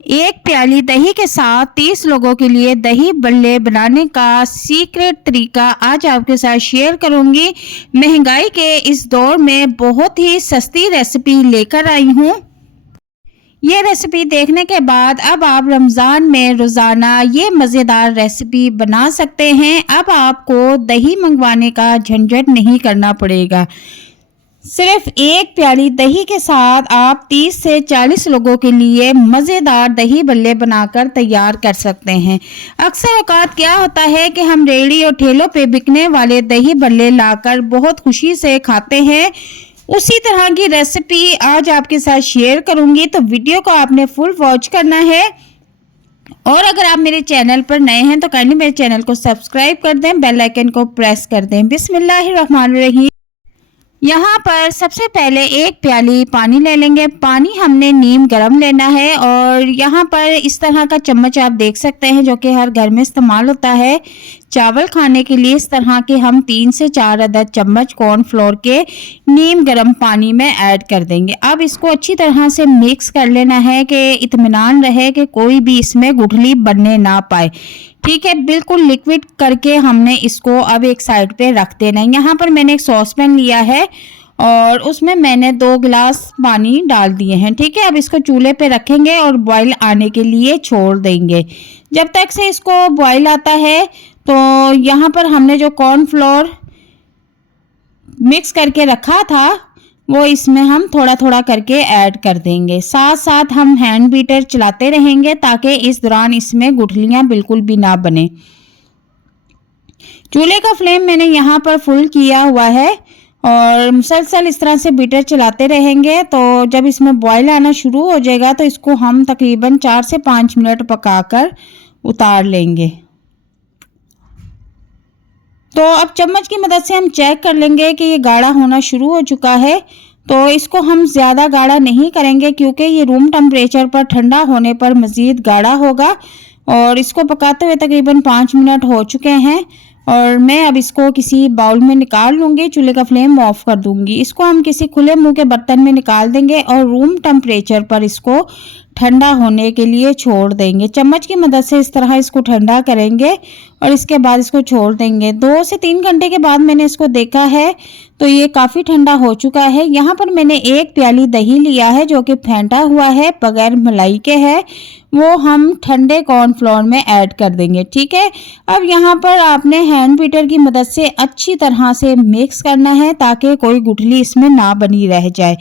एक प्याली दही के साथ 30 लोगों के लिए दही बल्ले बनाने का सीक्रेट तरीका आज आपके साथ शेयर करूंगी। महंगाई के इस दौर में बहुत ही सस्ती रेसिपी लेकर आई हूं। ये रेसिपी देखने के बाद अब आप रमज़ान में रोज़ाना ये मज़ेदार रेसिपी बना सकते हैं। अब आपको दही मंगवाने का झंझट नहीं करना पड़ेगा। सिर्फ एक प्याली दही के साथ आप 30 से 40 लोगों के लिए मज़ेदार दही बल्ले बनाकर तैयार कर सकते हैं। अक्सर औकात क्या होता है कि हम रेहड़ी और ठेलों पे बिकने वाले दही बल्ले लाकर बहुत खुशी से खाते हैं। उसी तरह की रेसिपी आज आपके साथ शेयर करूंगी, तो वीडियो को आपने फुल वॉच करना है। और अगर आप मेरे चैनल पर नए हैं तो काइंडली मेरे चैनल को सब्सक्राइब कर दें, बेल आइकन को प्रेस कर दें। बिस्मिल्लाहिर्रहमानिर्रहीम। यहाँ पर सबसे पहले एक प्याली पानी ले लेंगे। पानी हमने नीम गरम लेना है और यहाँ पर इस तरह का चम्मच आप देख सकते हैं जो कि हर घर में इस्तेमाल होता है चावल खाने के लिए। इस तरह के हम 3 से 4 अदद चम्मच कॉर्नफ्लोर के नीम गरम पानी में ऐड कर देंगे। अब इसको अच्छी तरह से मिक्स कर लेना है कि इत्मीनान रहे कि कोई भी इसमें गुठली बनने ना पाए। ठीक है, बिल्कुल लिक्विड करके हमने इसको अब एक साइड पे रख देना है। यहाँ पर मैंने एक सॉस पैन लिया है और उसमें मैंने 2 गिलास पानी डाल दिए हैं। ठीक है, अब इसको चूल्हे पे रखेंगे और बॉईल आने के लिए छोड़ देंगे। जब तक से इसको बॉईल आता है तो यहाँ पर हमने जो कॉर्नफ्लोर मिक्स करके रखा था वो इसमें हम थोड़ा थोड़ा करके ऐड कर देंगे। साथ साथ हम हैंड बीटर चलाते रहेंगे ताकि इस दौरान इसमें गुठलियां बिल्कुल भी ना बने। चूल्हे का फ्लेम मैंने यहाँ पर फुल किया हुआ है और मुसलसल इस तरह से बीटर चलाते रहेंगे। तो जब इसमें बॉईल आना शुरू हो जाएगा तो इसको हम तकरीबन 4 से 5 मिनट पकाकर उतार लेंगे। तो अब चम्मच की मदद से हम चेक कर लेंगे कि ये गाढ़ा होना शुरू हो चुका है। तो इसको हम ज़्यादा गाढ़ा नहीं करेंगे क्योंकि ये रूम टेम्परेचर पर ठंडा होने पर मज़ीद गाढ़ा होगा। और इसको पकाते हुए तकरीबन 5 मिनट हो चुके हैं और मैं अब इसको किसी बाउल में निकाल लूँगी। चूल्हे का फ्लेम ऑफ कर दूँगी। इसको हम किसी खुले मुंह के बर्तन में निकाल देंगे और रूम टेम्परेचर पर इसको ठंडा होने के लिए छोड़ देंगे। चम्मच की मदद से इस तरह इसको ठंडा करेंगे और इसके बाद इसको छोड़ देंगे। 2 से 3 घंटे के बाद मैंने इसको देखा है तो ये काफ़ी ठंडा हो चुका है। यहाँ पर मैंने एक प्याली दही लिया है जो कि फेंटा हुआ है, बगैर मलाई के है। वो हम ठंडे कॉर्नफ्लोर में ऐड कर देंगे। ठीक है, अब यहाँ पर आपने हैंड बीटर की मदद से अच्छी तरह से मिक्स करना है ताकि कोई गुठली इसमें ना बनी रह जाए।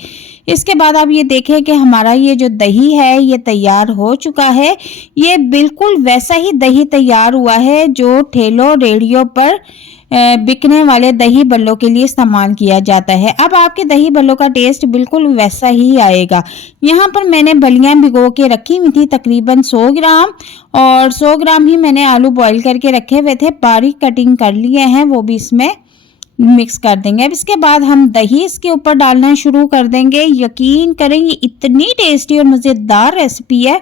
इसके बाद आप ये देखें कि हमारा ये जो दही है ये तैयार हो चुका है। ये बिल्कुल वैसा ही दही तैयार हुआ है जो ठेलों रेहड़ियों पर बिकने वाले दही बल्लों के लिए इस्तेमाल किया जाता है। अब आपके दही बल्लों का टेस्ट बिल्कुल वैसा ही आएगा। यहाँ पर मैंने बलियां भिगो के रखी हुई थी तकरीबन 100 ग्राम और 100 ग्राम ही मैंने आलू बॉईल करके रखे हुए थे, बारीक कटिंग कर लिए हैं, वो भी इसमें मिक्स कर देंगे। अब इसके बाद हम दही इसके ऊपर डालना शुरू कर देंगे। यकीन करें ये इतनी टेस्टी और मज़ेदार रेसिपी है।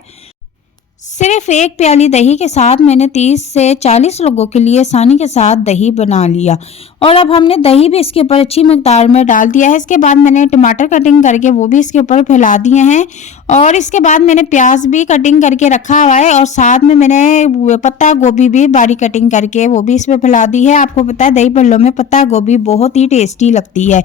सिर्फ एक प्याली दही के साथ मैंने 30 से 40 लोगों के लिए आसानी के साथ दही बना लिया। और अब हमने दही भी इसके ऊपर अच्छी मकदार में डाल दिया है। इसके बाद मैंने टमाटर कटिंग करके वो भी इसके ऊपर फैला दिए हैं और इसके बाद मैंने प्याज भी कटिंग करके रखा हुआ है और साथ में मैंने पत्ता गोभी भी बारीक कटिंग करके वो भी इसमें फैला दी है। आपको पता है दही बल्लों में पत्ता गोभी बहुत ही टेस्टी लगती है।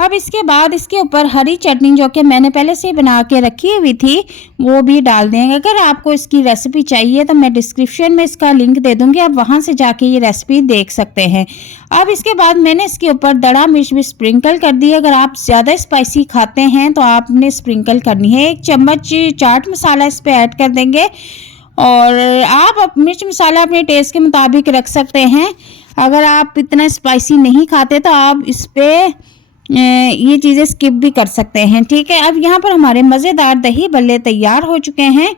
अब इसके बाद इसके ऊपर हरी चटनी जो कि मैंने पहले से ही बना के रखी हुई थी वो भी डाल देंगे। अगर आपको इसकी रेसिपी चाहिए तो मैं डिस्क्रिप्शन में इसका लिंक दे दूंगी, आप वहां से जाके ये रेसिपी देख सकते हैं। अब इसके बाद मैंने इसके ऊपर दड़ा मिर्च भी स्प्रिंकल कर दी है। अगर आप ज़्यादा स्पाइसी खाते हैं तो आपने स्प्रिंकल करनी है। 1 चम्मच चाट मसाला इस पर ऐड कर देंगे और आप मिर्च मसाला अपने टेस्ट के मुताबिक रख सकते हैं। अगर आप इतना स्पाइसी नहीं खाते तो आप इस पर ये चीज़ें स्किप भी कर सकते हैं। ठीक है, अब यहाँ पर हमारे मज़ेदार दही बल्ले तैयार हो चुके हैं।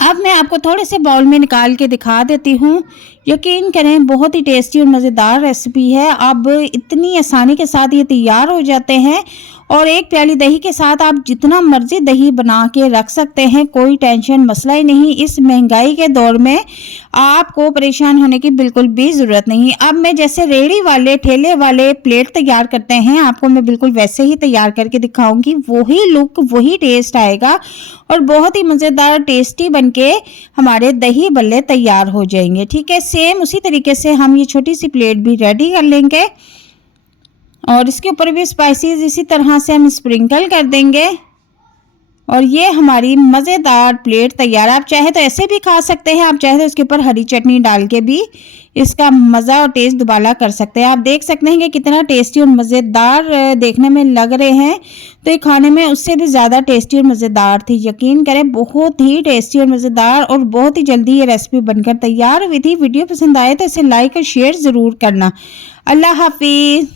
अब मैं आपको थोड़े से बाउल में निकाल के दिखा देती हूँ। यकीन करें बहुत ही टेस्टी और मज़ेदार रेसिपी है। अब इतनी आसानी के साथ ये तैयार हो जाते हैं और एक प्याली दही के साथ आप जितना मर्जी दही बना के रख सकते हैं, कोई टेंशन मसला ही नहीं। इस महंगाई के दौर में आपको परेशान होने की बिल्कुल भी ज़रूरत नहीं। अब मैं जैसे रेहड़ी वाले ठेले वाले प्लेट तैयार करते हैं, आपको मैं बिल्कुल वैसे ही तैयार करके दिखाऊंगी। वही लुक वही टेस्ट आएगा और बहुत ही मज़ेदार टेस्टी बनके हमारे दही बल्ले तैयार हो जाएंगे। ठीक है, सेम उसी तरीके से हम ये छोटी सी प्लेट भी रेडी कर लेंगे और इसके ऊपर भी स्पाइसेस इसी तरह से हम स्प्रिंकल कर देंगे और ये हमारी मज़ेदार प्लेट तैयार है। आप चाहे तो ऐसे भी खा सकते हैं, आप चाहे तो इसके ऊपर हरी चटनी डाल के भी इसका मज़ा और टेस्ट दुबारा कर सकते हैं। आप देख सकते हैं कि कितना टेस्टी और मज़ेदार देखने में लग रहे हैं, तो ये खाने में उससे भी ज़्यादा टेस्टी और मज़ेदार थी। यकीन करें, बहुत ही टेस्टी और मज़ेदार और बहुत ही जल्दी ये रेसिपी बनकर तैयार हुई थी। वीडियो पसंद आए तो इसे लाइक और शेयर ज़रूर करना। अल्लाह हाफिज़।